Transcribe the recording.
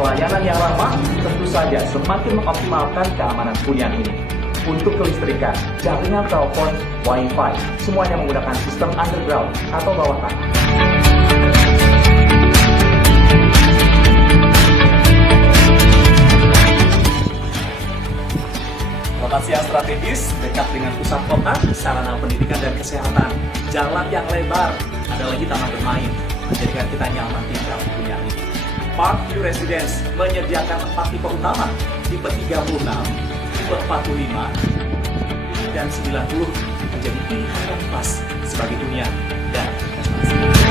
Pelayanan yang ramah tentu saja semakin mengoptimalkan keamanan hunian ini. Untuk kelistrikan, jaringan telepon, wifi, semuanya menggunakan sistem underground atau bawah tanah. Lokasi yang strategis, dekat dengan pusat kota, sarana pendidikan dan kesehatan, jalan yang lebar, ada lagi taman bermain, menjadikan kita nyaman tinggal di hunian ini. ParkView Residence menyediakan 4 tipe utama, tipe 36, tipe 45, dan 90 menjadi pilihan yang pas sebagai hunian dan investasi.